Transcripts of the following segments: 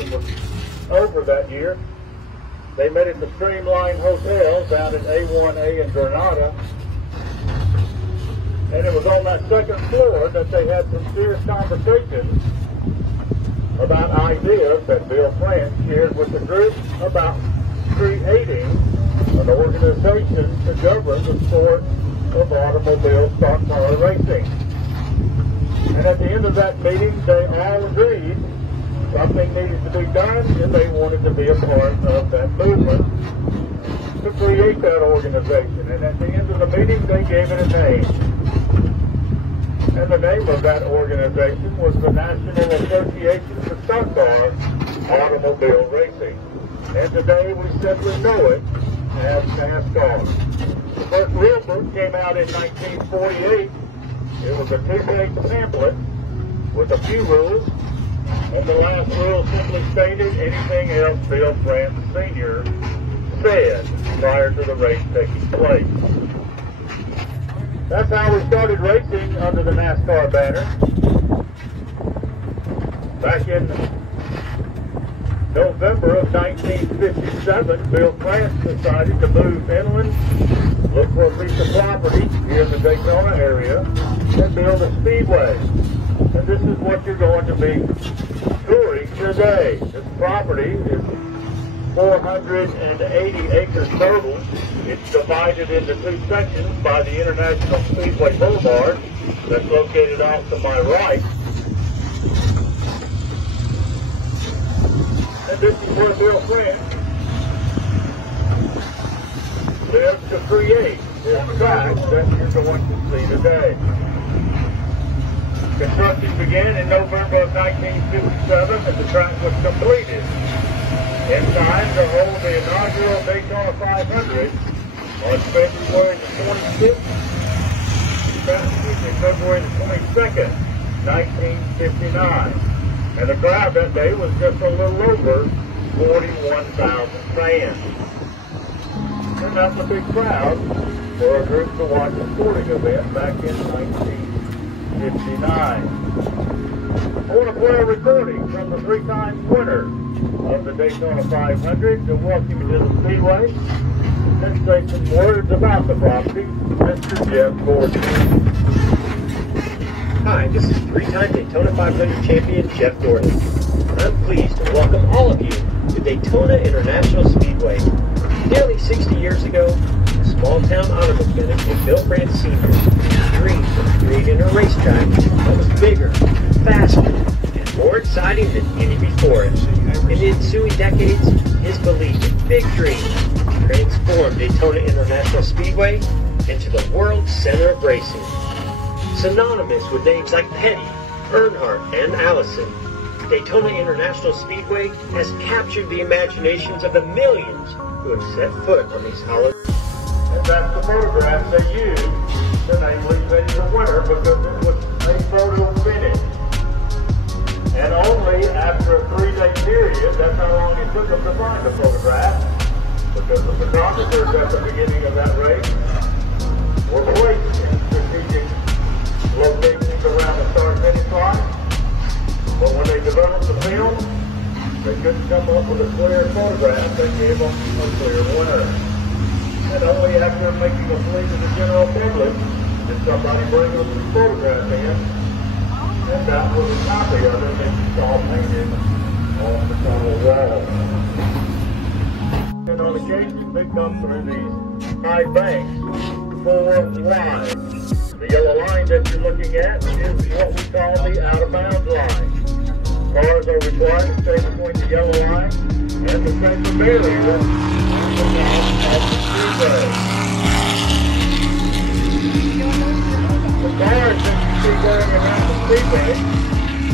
racing was over that year, they met at the Streamline Hotel down at A1A in Granada. And it was on that second floor that they had some serious conversations about ideas that Bill France shared with the group about creating an organization to govern the sport of automobile stock car racing. And at the end of that meeting, they all agreed something needed to be done, and they wanted to be a part of that movement to create that organization. And at the end of the meeting, they gave it a name. And the name of that organization was the National Association for Stock Car Automobile Racing. And today we simply know it as NASCAR. The first rule book came out in 1948. It was a two-page pamphlet with a few rules, and the last rule simply stated anything else Bill France Sr. said prior to the race taking place. That's how we started racing under the NASCAR banner. Back in November of 1957, Bill France decided to move inland, look for a piece of property here in the Daytona area, and build a speedway. And this is what you're going to be touring today. This property is 480 acres total. It's divided into two sections by the International Speedway Boulevard that's located off to my right. And this is where Bill France lived to create this track that you're going to see today. Construction began in November of 1957 and the track was completed in time to hold the inaugural Daytona 500 on February the 25th, February the 22nd, 1959. And the crowd that day was just a little over 41,000 fans. And that's a big crowd for a group to watch a sporting event back in 1959. I want to play a recording from the three-time winner of the Daytona 500 to welcome you to the Speedway and say some words about the property, Mr. Jeff Gordon. Hi, this is three-time Daytona 500 champion Jeff Gordon. I'm pleased to welcome all of you to Daytona International Speedway. Nearly 60 years ago, a small-town auto mechanic named Bill France Sr. dreamed of creating a racetrack that was bigger, faster, and more exciting than any before it. In the ensuing decades, his belief in big dreams transformed Daytona International Speedway into the world's center of racing. Synonymous with names like Petty, Earnhardt, and Allison, Daytona International Speedway has captured the imaginations of the millions who have set foot on these hollow. And that's the photograph they used to name Lee Petty the winner because it was a photo finish. And only after a 3-day period, that's how long it took them to find the photograph, because the photographers at the beginning of that race were placed in strategic locations around the start-finish line. But when they developed the film, they couldn't come up with a clear photograph that gave them a clear winner. And only after making a plea to the general public did somebody bring them the photograph in, and that was a copy of it that you saw painted on the tunnel wall. And on occasion, they come through these high banks 4 wide. The yellow line that you're looking at is what we call the out-of-bounds line. Cars are required to stay between the yellow line and the center barrier of the speedway. The cars that you see going around the speedway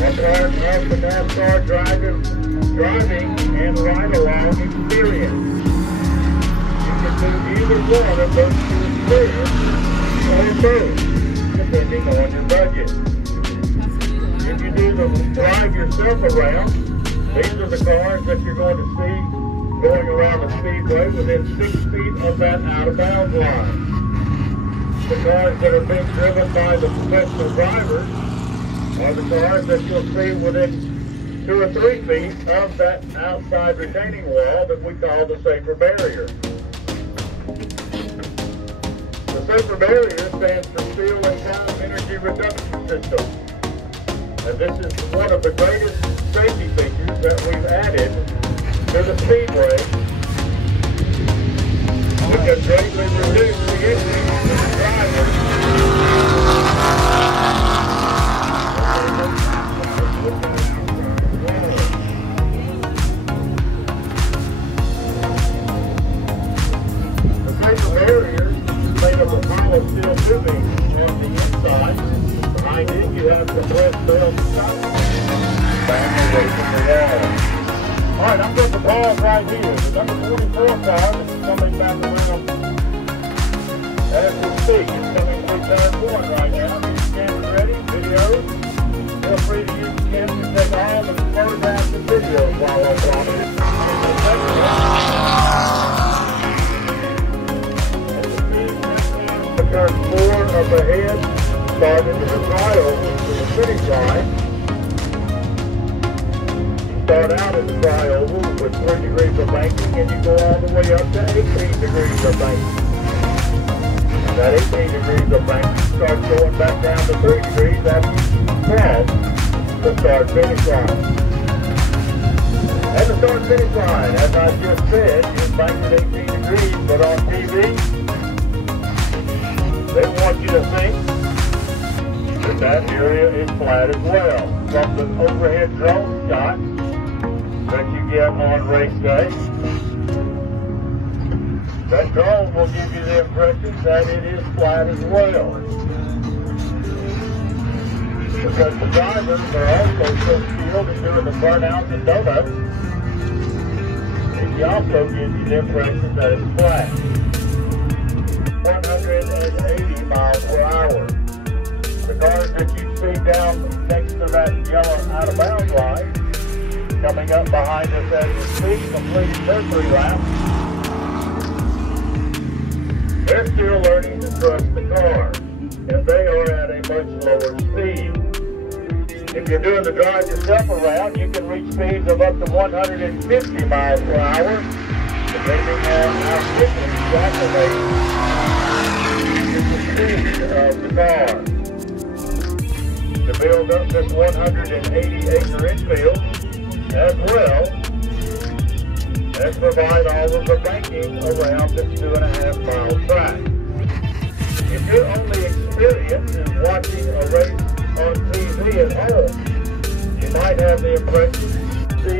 are cars of the NASCAR driving and ride-along experience. You can do either one of those two experiences or both, depending on your budget. If you do the drive yourself around, these are the cars that you're going to see going around the speedway within 6 feet of that out-of-bounds line. The cars that are being driven by the professional drivers are the cars that you'll see within 2 or 3 feet of that outside retaining wall that we call the safer barrier. The safer barrier stands for Steel and Time Energy Reduction System. And this is one of the greatest safety features that we've added to the Speedway, which has greatly reduced the injuries to the drivers. The safer barrier is made of a hollow steel tubing on the inside. Behind it, you have the west belt stop. Back away from the wall. All right, I'm going to pause right here. The number 44 car is coming back around as we speak. It's coming through turn 1 right now. These cameras ready, videos. Feel free to use the camera to take all the photographs and videos while I'm on it. And the speed to turn 4 up ahead. Start into the flyover to the finish line. You start out in the flyover with 3 degrees of banking and you go all the way up to 18 degrees of banking. That 18 degrees of banking starts going back down to 3 degrees after you cross the start finish line. And the start finish line, as I just said, is banked at 18 degrees, but on TV, they want you to think that area is flat as well. From the overhead drone shot that you get on race day, that drone will give you the impression that it is flat as well. Because the drivers are also so skilled in doing the burnouts and donuts, it also gives you the impression that it's flat. 180 miles per hour. The cars that you see down next to that yellow out of bounds line, coming up behind us as we speak, completing their 3 laps, they're still learning to trust the car, and they are at a much lower speed. If you're doing the drive yourself around, you can reach speeds of up to 150 miles per hour, depending on how quickly you activate the speed of the car. To build up this 180-acre infield as well as provide all of the banking around this 2.5-mile track. If your only experience is watching a race on TV at home, you might have the impression the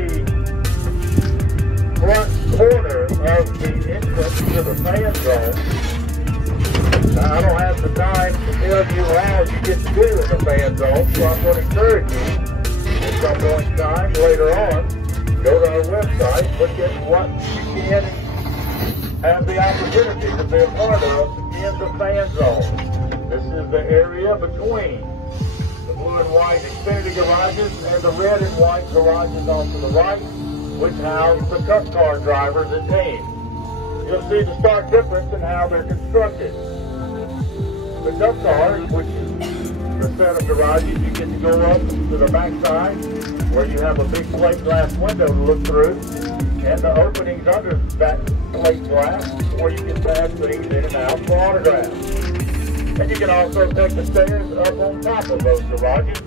front corner of the entrance to the fan zone. Now, I don't have the time to tell you how you get to do in the fan zone, so I'm going to encourage you at some point in time later on, go to our website, look at what you can have the opportunity to be a part of in the fan zone. This is the area between the blue and white Xfinity garages and the red and white garages on to the right, which house the Cup car drivers and teams. You'll see the stark difference in how they're constructed. The Cup cars, which is the set of garages, you get to go up to the backside where you have a big plate glass window to look through, and the openings under that plate glass where you can pass things in and out for autographs. And you can also take the stairs up on top of those garages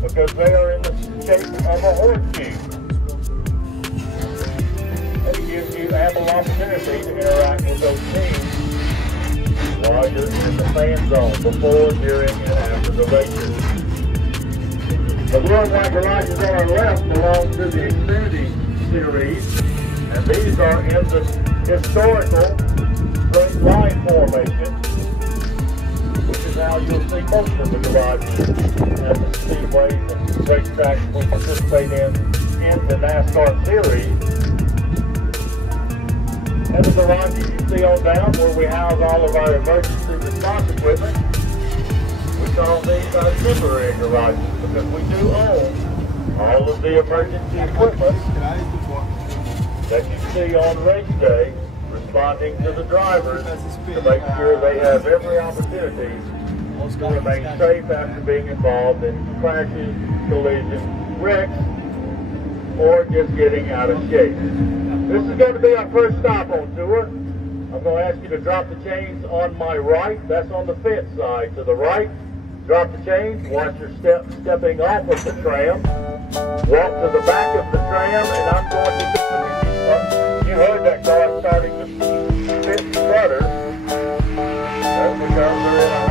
because they are in the shape of a horseshoe. And it gives you ample opportunity to interact with those teams while you're in the fan zone, before, during, and after the races. The blue and white garages on our left belong to the Xfinity series, and these are in the historical straight line formation, which is how you'll see most of the garages at the speedways and racetracks we participate in the NASCAR series. And the garages you see on down where we house all of our emergency response equipment, we call these our temporary garages because we do own all of the emergency equipment that you see on race day, responding to the drivers to make sure they have every opportunity to remain safe after being involved in crashes, collisions, wrecks, or just getting out of shape. This is going to be our first stop on tour. I'm going to ask you to drop the chains on my right. That's on the fence side. To the right, drop the chains. Watch your stepping off of the tram. Walk to the back of the tram, and I'm going to... You heard that car starting to spit sputter. As we come, we're in a